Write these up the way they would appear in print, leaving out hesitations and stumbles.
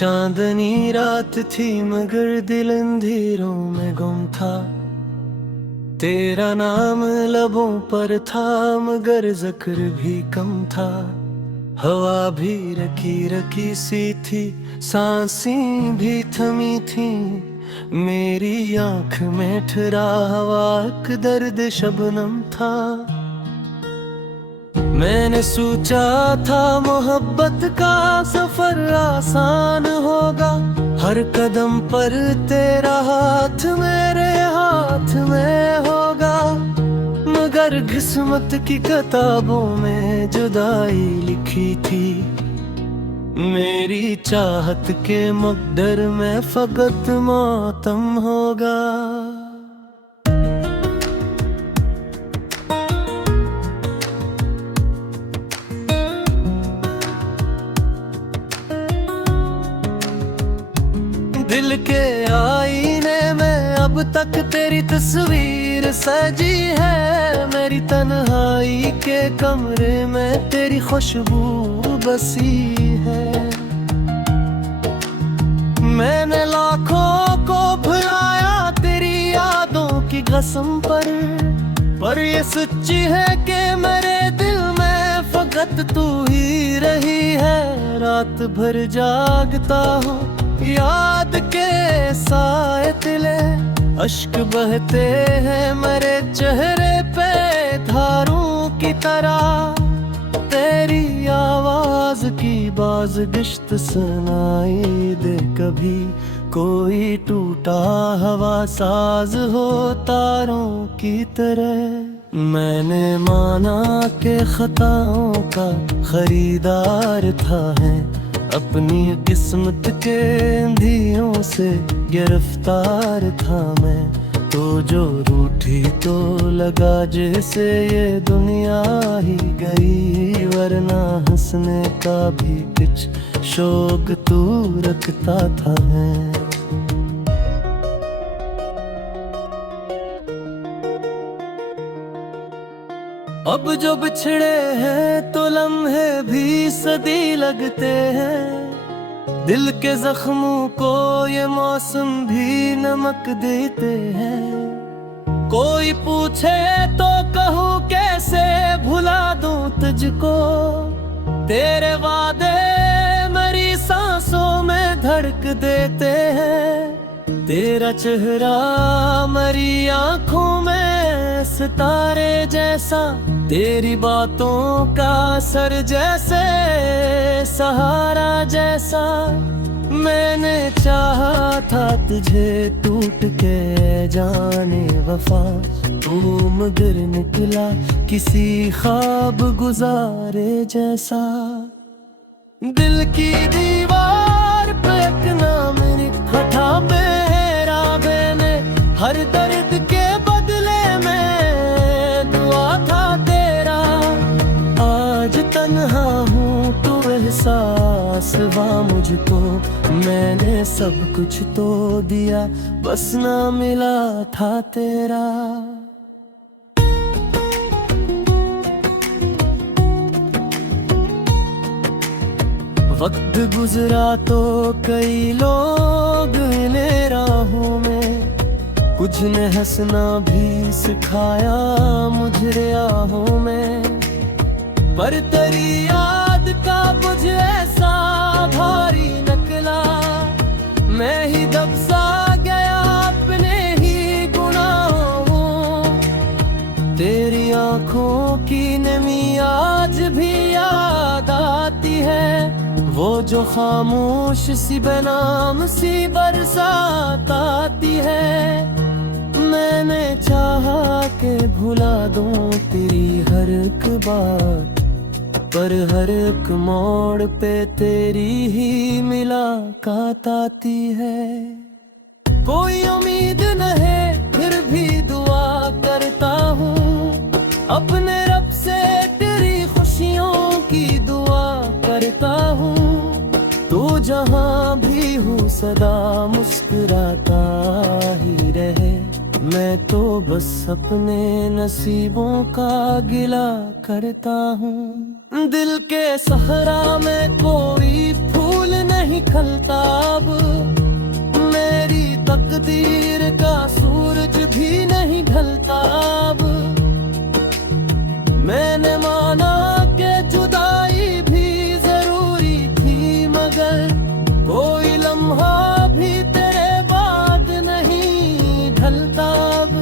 चांदनी रात थी मगर दिल अंधेरों में गुम था। तेरा नाम लबों पर था मगर जिक्र भी कम था। हवा भी रखी रखी सी थी, सांसें भी थमी थी। मेरी आंख में ठहरा हवा एक दर्द शबनम था। मैंने सोचा था मोहब्बत का सफर आसान होगा, हर कदम पर तेरा हाथ मेरे हाथ में होगा। मगर किस्मत की किताबों में जुदाई लिखी थी। मेरी चाहत के मकदर में फकत मातम होगा। दिल के आईने में अब तक तेरी तस्वीर सजी है। मेरी तन्हाई के कमरे में तेरी खुशबू बसी है। मैंने लाखों को भुलाया तेरी यादों की कसम पर ये सच्ची है कि मेरे दिल में फकत तू ही रही है। रात भर जागता हूँ याद के साए तिले, अश्क बहते हैं मेरे चेहरे पे धारों की तरह। तेरी आवाज की बाज़गिश्त सुनाई दे कभी, कोई टूटा हवा साज हो तारों की तरह। मैंने माना के खताओं का खरीदार था है, अपनी किस्मत के अंधियों से गिरफ्तार था मैं। तो जो रूठी तो लगा जैसे ये दुनिया ही गई, वरना हंसने का भी कुछ शौक तू रखता था है। अब जो बिछड़े हैं तो लम्हे भी सदी लगते हैं। दिल के जख्मों को ये मौसम भी नमक देते हैं। कोई पूछे तो कहूँ कैसे भुला दूं तुझको, तेरे वादे मेरी सांसों में धड़क देते हैं। तेरा चेहरा मेरी आंखों में सितारे जैसा, तेरी बातों का असर जैसे सहारा जैसा। मैंने चाहा था तुझे टूट के जाने वफा, तू मगर निकला किसी ख्वाब गुजारे जैसा। दिल की दीवार पे एक नाम लिखा मेरा मैंने, हर दर्द के बदले में दुआ था तेरा। आज तन्हा हूँ तो एहसास हुआ मुझको, मैंने सब कुछ तो दिया बस ना मिला था तेरा। वक्त गुजरा तो कई लोग मिले राहों में, कुछ ने हंसना भी सिखाया मुझे राहों में। पर तेरी याद का मुझे ऐसा भारी निकला, मैं ही दब सा गया अपने ही गुनाहों। तेरी आंखों की नमी आज भी याद आती है, वो जो खामोश सी बेनाम सी बरसात आती है। मैंने चाहा के भुला दूं तेरी हर एक बात, पर हर एक मोड़ पे तेरी ही मुलाकात आती है। कोई उम्मीद न है फिर भी दुआ करता हूँ, अपने रब से तेरी खुशियों की दुआ करता हूँ। तू जहाँ भी हूँ सदा मुस्कुराता ही रहे, मैं तो बस अपने नसीबों का गिला करता हूँ। दिल के सहरा में कोई फूल फूल नहीं खलता अब, मेरी तकदीर का सूरज भी नहीं ढलता अब। मैंने माना कि जुदाई भी जरूरी थी, मगर कोई लम्हा भी तेरे बाद नहीं ढलता अब।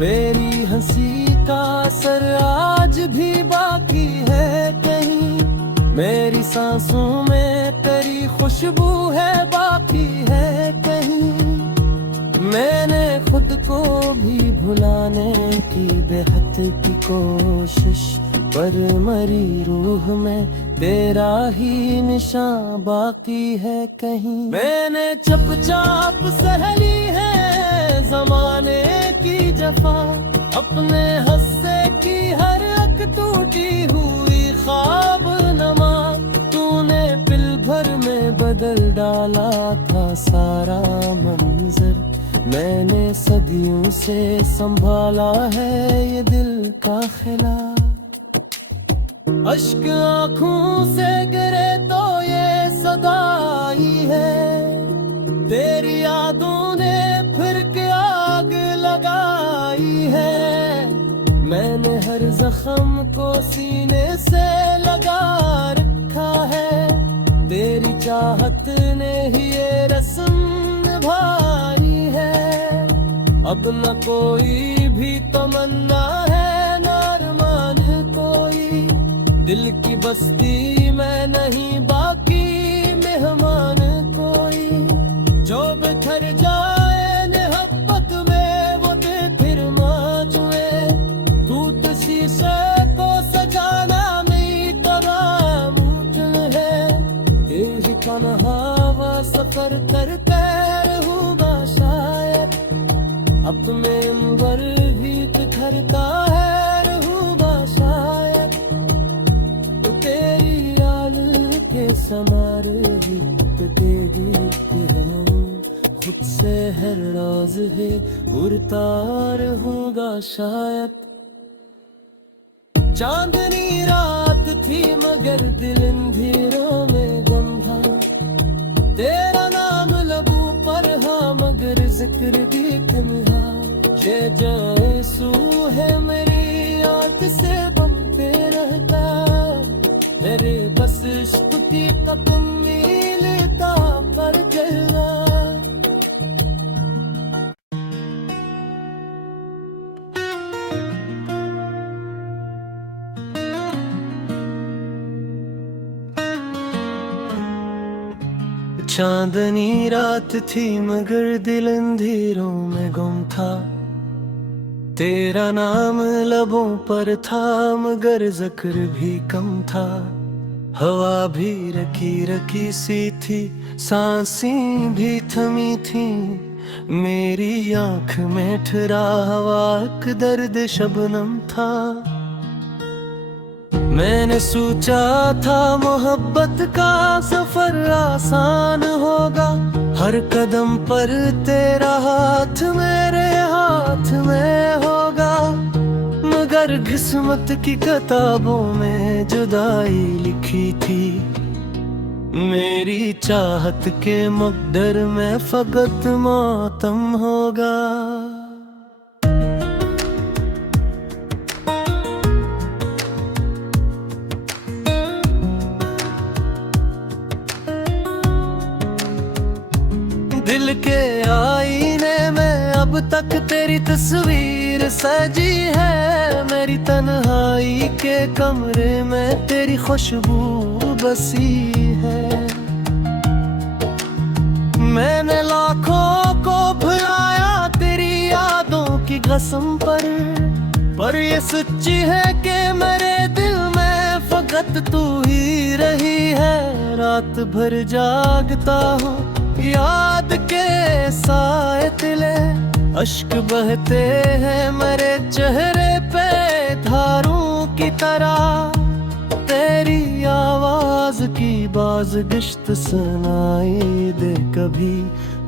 मेरी हंसी का असर आज भी बाकी है कहीं, मेरी सांसों में तेरी खुशबू है बाकी है कहीं। मैंने खुद को भी भुलाने की बेहद की कोशिश, पर मरी रूह में तेरा ही निशान बाकी है कहीं। मैंने चुपचाप सह ली है जमाने की जफा, अपने हस्से की हर एक टूटी हुई ख्वाब नमा। तूने पल भर में बदल डाला था सारा मंजर, मैंने सदियों से संभाला है ये दिल का खिला। अश्क आँखों से गिरे तो ये सदा आई है, तेरी यादों ने फिर के आग लगाई है। मैंने हर जख्म को सीने से लगा रखा है, तेरी चाहत ने ही ये रस्म निभाई है। अब न कोई भी तमन्ना है न अरमान कोई, दिल की बस्ती में नहीं बाकी मेहमान कोई। जो बिखर जाए मोहब्बत में वो दिल फिर माजुए, टूट शीशे को सजाना मेरी तमाम मुमकिन है। तेरी तन्हा सफर करते रहूंगा शायद, अब मैं अंबर भी बिखरता है रहूंगा शायद। तो तेरी याद के समार भी देगी खुद से हर रोज भी उड़ता रहूंगा शायद। चांदनी रात थी मगर दिल अंधेरों में गम था, तेरा नाम लबों पर हाँ मगर जिक्र भी कम था। ये जैसू है मेरी आँख से बनते रहता, मेरे बस इश्क की तकमील का पर जलवा। चांदनी रात थी मगर दिल अंधेरों में गुम था, तेरा नाम लबों पर था मगर जिक्र भी कम था। हवा भी रखी रखी सी थी, सांसें भी थमी थी, मेरी आंख में ठहरा हवा का दर्द शबनम था। मैंने सोचा था मोहब्बत का सफर आसान होगा, हर कदम पर तेरा हाथ मेरे हाथ में होगा। मगर किस्मत की किताबों में जुदाई लिखी थी, मेरी चाहत के मुक़द्दर में फकत मातम होगा। दिल के आईने में अब तक तेरी तस्वीर सजी है, मेरी तन्हाई के कमरे में तेरी खुशबू बसी है। मैंने लाखों को भुलाया तेरी यादों की कसम पर ये सच्ची है कि मेरे दिल में फकत तू ही रही है। रात भर जागता हूँ याद के साए तिले, अश्क बहते हैं मेरे चेहरे पे धारों की तरह। तेरी आवाज की बाज़गिश्त सुनाई दे कभी,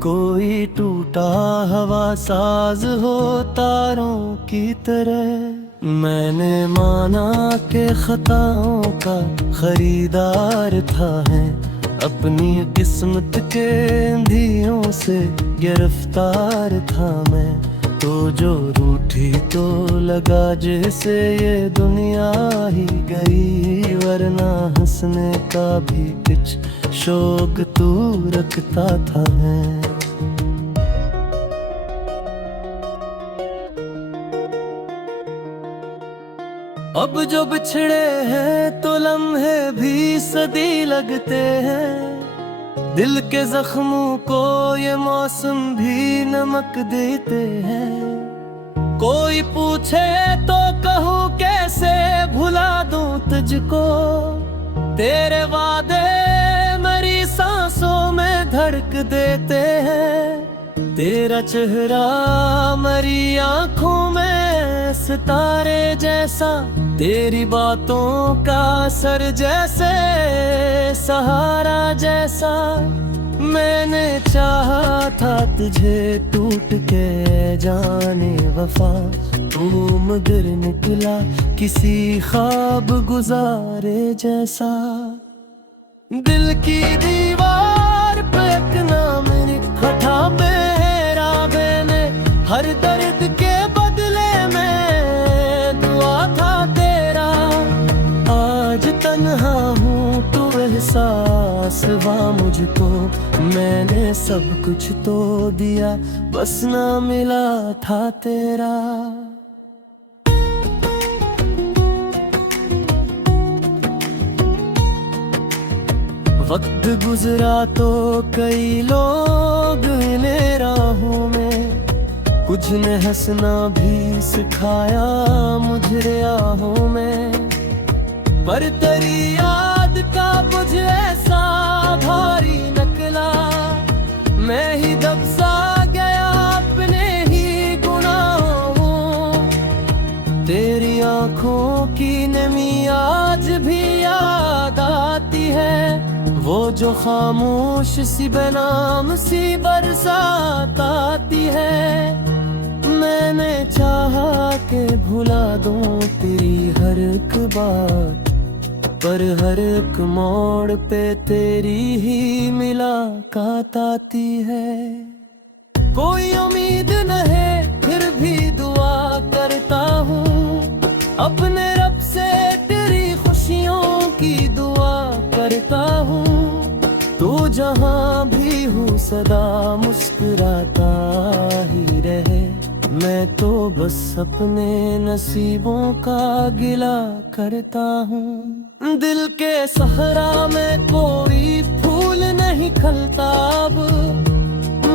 कोई टूटा हवा साज हो तारों की तरह। मैंने माना के खताओं का खरीदार था है, अपनी किस्मत के अंधियों से गिरफ्तार था मैं, तो जो रूठी तो लगा जैसे ये दुनिया ही गई, वरना हंसने का भी कुछ शौक तू रखता था मैं। अब जो बिछड़े हैं तो लम्हे भी सदी लगते हैं, दिल के जख्मों को ये मौसम भी नमक देते हैं। कोई पूछे तो कहूँ कैसे भुला दूं तुझको, तेरे वादे मेरी सांसों में धड़क देते हैं। तेरा चेहरा मेरी आंखों में सितारे जैसा, तेरी बातों का असर जैसे सहारा जैसा। मैंने चाहा था तुझे टूट के जाने वफा, तू मगर निकला किसी ख्वाब गुजारे जैसा। दिल की दीवार पे एक नाम लिखा मेरा मैंने, हर दर्द के बदले में दुआ था तेरा। आज तन्हा हूँ तो एहसास हुआ मुझको, मैंने सब कुछ तो दिया बस ना मिला था तेरा। वक्त गुजरा तो कई लोग इन्हें राहों में, कुछ ने हंसना भी सिखाया मुझे राहों में। पर तेरी याद का मुझे ऐसा भारी निकला, मैं ही दब सा गया अपने ही गुनाहों। तेरी आंखों की नमी आज भी याद आती है, वो जो खामोश सी बेनाम सी बरसात आती है। मैंने चाहा के भुला दूं तेरी हर एक बात, पर हर एक मोड़ पे तेरी ही मुलाकात आती है। कोई उम्मीद न है फिर भी दुआ करता हूँ, अपने रब से तेरी खुशियों की दुआ करता हूँ। तू जहाँ भी हूँ सदा मुस्कुराता ही रहे, मैं तो बस अपने नसीबों का गिला करता हूँ। दिल के सहरा में कोई फूल नहीं खिलता अब,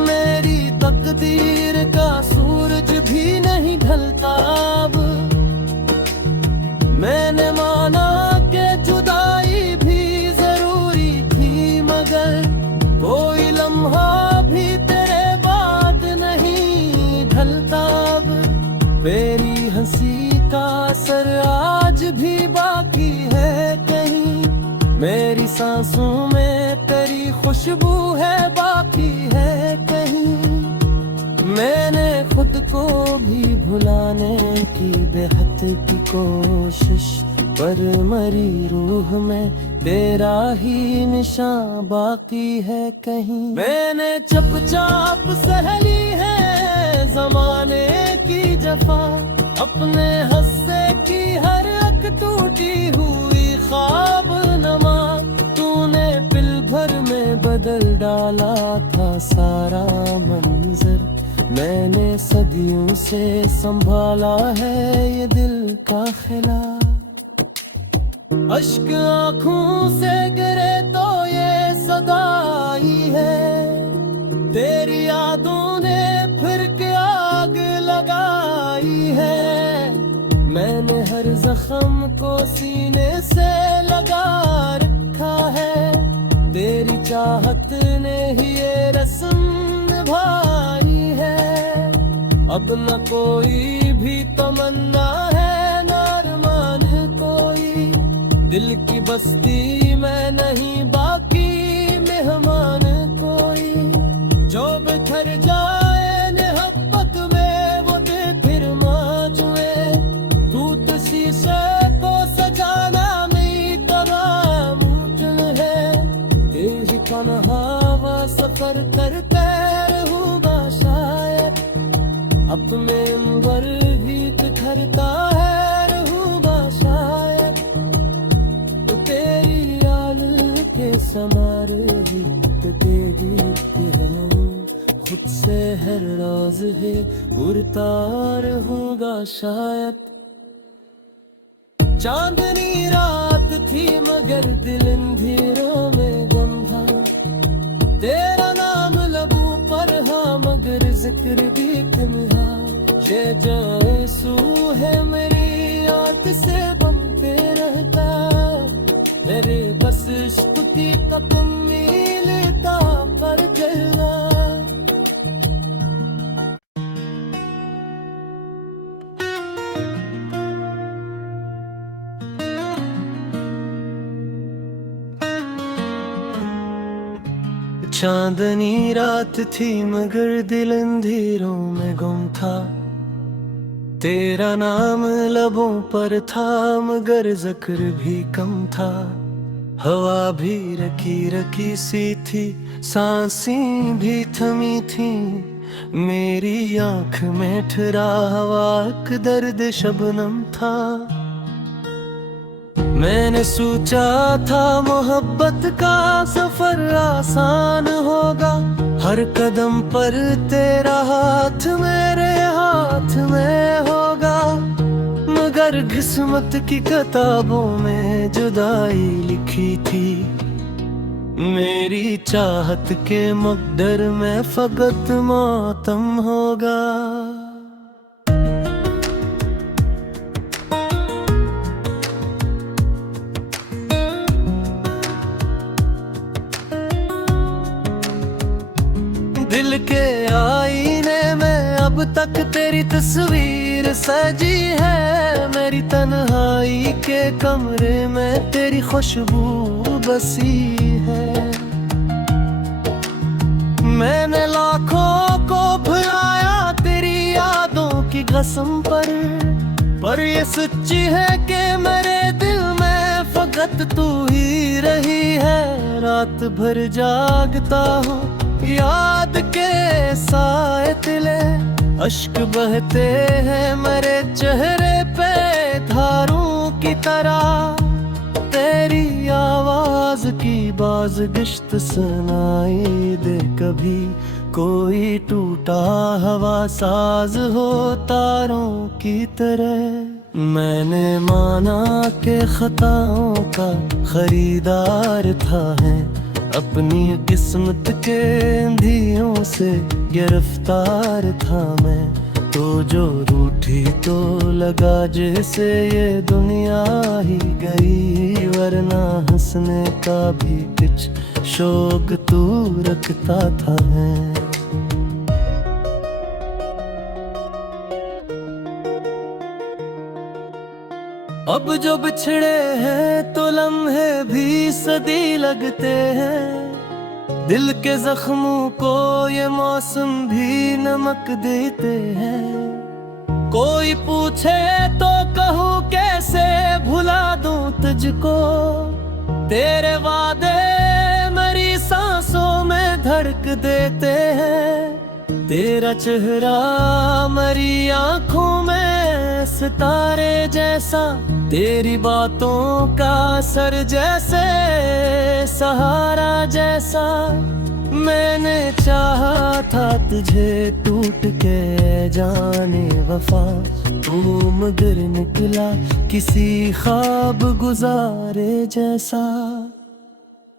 मेरी तकदीर का सूरज भी नहीं ढलता अब। मैंने माना कि जुदाई भी जरूरी थी, मगर कोई लम्हा भी तेरे बाद नहीं ढलता अब। तेरी हंसी का असर आज भी बाकी है कहीं, मेरी सांसों में तेरी खुशबू है बाकी है कहीं। मैंने खुद को भी भुलाने की बेहद की कोशिश, पर मरी रूह में तेरा ही निशान बाकी है कहीं। मैंने चुपचाप सहली है जमाने की जफा, अपने हस्से की हर एक टूटी हुई ख्वाब नमा। तूने पल भर में बदल डाला था सारा मंजर, मैंने सदियों से संभाला है ये दिल का खिला। अश्क आँखों से गिरे तो ये सदाई है, तेरी यादों ने फिर के आग लगाई है। मैंने हर जख्म को सीने से लगा रखा है, तेरी चाहत ने ही ये रस्म निभाई है। अब न कोई भी तमन्ना है न अरमान कोई, दिल की बस्ती में नहीं बाकी मेहमान कोई। जो बिखर जाए मोहब्बत में वो दिल फिर माजुए, टूट शीशे को सजाना नहीं तरा मुमकिन है। तेरी अपने अंबर भी बिखरता है रहूँगा शायद, तो तेरी याद के समार ही देगी खुद से हर रोज ही उड़ता रहूँगा शायद। चांदनी रात थी मगर दिल अंधेरों में गुम था, तेरा नाम लबों पर हाँ मगर जिक्र भी था। ये जो आंसू है मेरी आंख से बनते रहता, मेरे बस इश्क की तप मिलता पर गया। चांदनी रात थी मगर दिल अंधेरों में गुम था, तेरा नाम लबों पर था मगर जिक्र भी कम था। हवा भी रखी रखी सी थी, सांसें भी थमी थी, मेरी आंख में ठहरा हवा का दर्द शबनम था। मैंने सोचा था मोहब्बत का सफर आसान होगा, हर कदम पर तेरा हाथ मेरे हाथ में होगा, मगर किस्मत की किताबों में जुदाई लिखी थी, मेरी चाहत के मकदर में फकत मातम होगा। दिल के आईने में अब तक तेरी तस्वीर सजी है, मेरी तन्हाई के कमरे में तेरी खुशबू बसी है। मैंने लाखों को भुलाया तेरी यादों की कसम पर ये सच्ची है कि मेरे दिल में फकत तू ही रही है। रात भर जागता हूँ याद के साए तिले, अश्क बहते हैं मेरे चेहरे पे धारों की तरह, तेरी आवाज की बाज़गिश्त सुनाई दे कभी, कोई टूटा हवा साज हो तारों की तरह। मैंने माना के खताओं का खरीदार था है, अपनी किस्मत के अंधियों से गिरफ्तार था मैं, तो जो रूठी तो लगा जैसे ये दुनिया ही गई, वरना हंसने का भी कुछ शौक तू रखता था है। अब जो बिछड़े हैं तो लम्हे भी सदी लगते हैं, दिल के जख्मों को ये मौसम भी नमक देते हैं। कोई पूछे तो कहूँ कैसे भुला दूं तुझको, तेरे वादे मेरी सांसों में धड़क देते हैं, तेरा चेहरा मेरी आंखों में सितारे जैसा, तेरी बातों का असर जैसे सहारा जैसा। मैंने चाहा था तुझे टूट के जाने वफा, तू मगर निकला किसी ख्वाब गुजारे जैसा।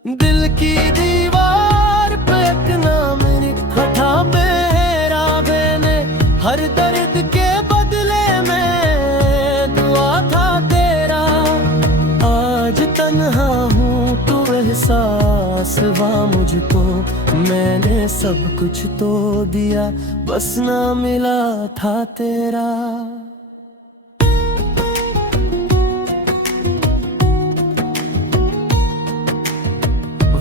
दिल की दीवार पे एक नाम लिखा था मेरा मैंने, हर दर्द के बदले में दुआ था तेरा। आज तन्हा हूँ तो एहसास हुआ मुझको, मैंने सब कुछ तो दिया बस ना मिला था तेरा।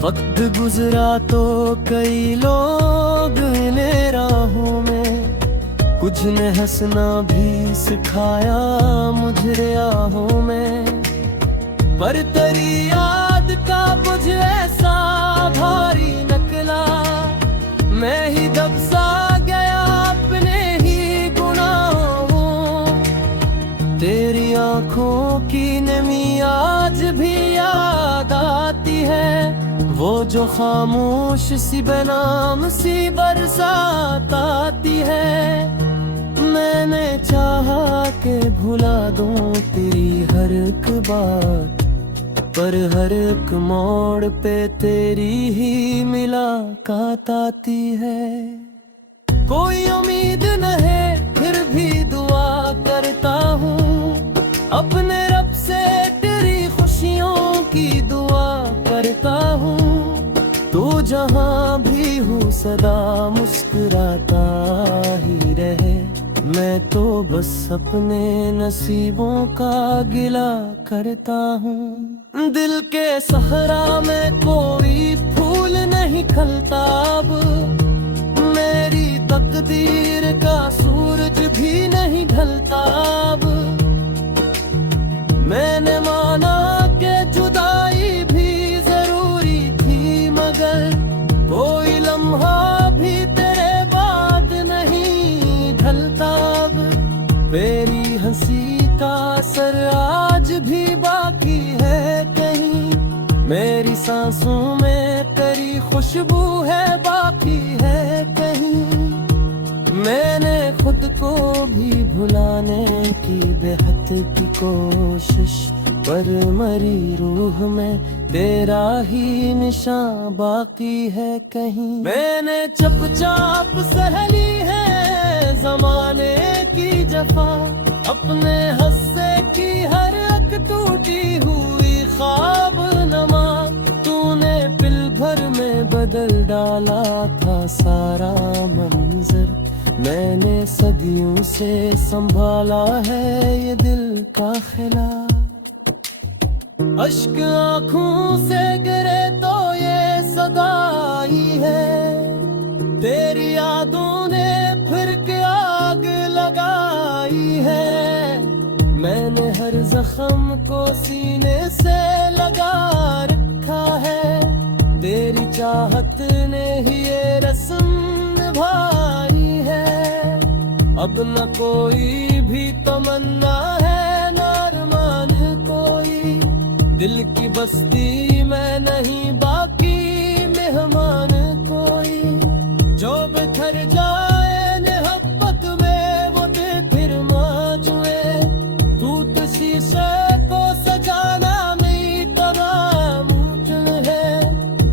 वक्त गुजरा तो कई लोग इन्हें राहों में, कुछ ने हंसना भी सिखाया मुझे आहों में, पर तेरी याद का मुझे ऐसा भारी नकला, मैं ही दब सा गया अपने ही गुण आँखों की नमी आज भी याद आती है, वो जो खामोश सी बेनाम सी बरसात आती है। मैंने चाहा कि भुला दूं तेरी हर एक बात, पर हर एक मोड़ पे तेरी ही मुलाकात आती है। कोई उम्मीद नहीं फिर भी दुआ करता हूँ, अपने रब से तेरी खुशियों की दुआ करता हूँ। तू जहाँ भी हो सदा मुस्कुराता ही रहे, मैं तो बस अपने नसीबों का गिला करता हूँ। दिल के सहरा में कोई फूल नहीं खिलता अब, मेरी तकदीर का सूरज भी नहीं ढलता अब। मैंने माना कि जुदाई भी जरूरी थी, मगर कोई लम्हा भी तेरे बाद नहीं ढलता अब। तेरी हंसी का असर आज भी बाकी है कहीं, मेरी सांसों में तेरी खुशबू है बाकी है कहीं। मैंने खुद को भी भुलाने की बेहद की कोशिश, पर मरी रूह में तेरा ही निशान बाकी है कहीं। मैंने चुपचाप सह ली है जमाने की जफा, अपने हस्से की हर एक टूटी हुई ख्वाब नमा। तूने पिल भर में बदल डाला था सारा मंजर, मैंने सदियों से संभाला है ये दिल का खिला। अश्क आँखों से गिरे तो ये सदाई है, तेरी यादों ने फिर के आग लगाई है। मैंने हर जख्म को सीने से लगा रखा है, तेरी चाहत ने ही ये रस्म निभाई है। अब न कोई भी तमन्ना है न अरमान कोई, दिल की बस्ती में नहीं बाकी मेहमान कोई। जो बिखर जाए मोहब्बत में वो फिर माजुए, टूट शीशे को सजाना मेरी तरह मुश्किल है।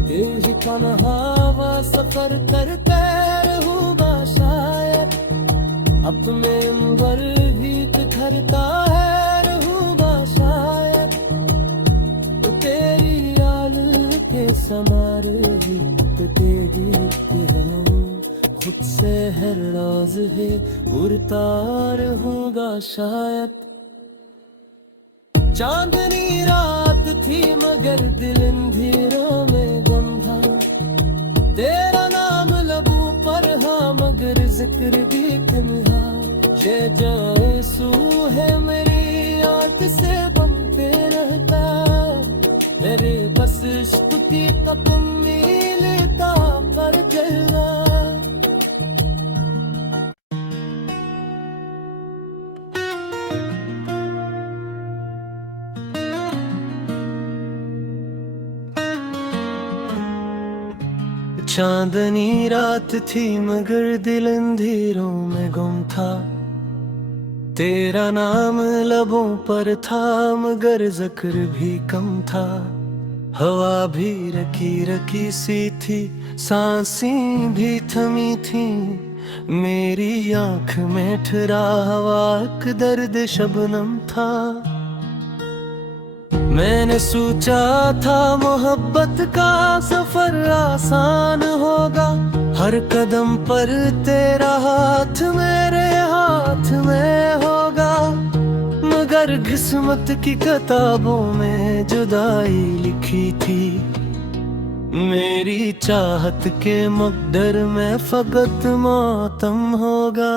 तेरी तन्हावा सफर करते रहूँगा शायद, अपने अंबर भी बिखरता है रहूँगा शायद। तेरी याद के समार भी कटेगी खुद से हर रोज ही उड़ता रहूँगा शायद। चांदनी रात थी मगर दिल अंधेरों में गम था, तेरा नाम लबों पर हाँ मगर जिक्र भी तुम्हारा। ये जैसू है मेरी आँख से बनते रहता, मेरे बस इश्क की कपम मिलता पर जलवा। चांदनी रात थी मगर दिल अंधेरों में गुम था, तेरा नाम लबों पर था मगर जिक्र भी कम था। हवा भी रखी रखी सी थी, सांसें भी थमी थी, मेरी आंख में ठहरा हवा एक दर्द शबनम था। मैंने सोचा था मोहब्बत का सफर आसान होगा, हर कदम पर तेरा हाथ मेरे हाथ में होगा। मगर किस्मत की किताबों में जुदाई लिखी थी, मेरी चाहत के मकदर में फकत मातम होगा।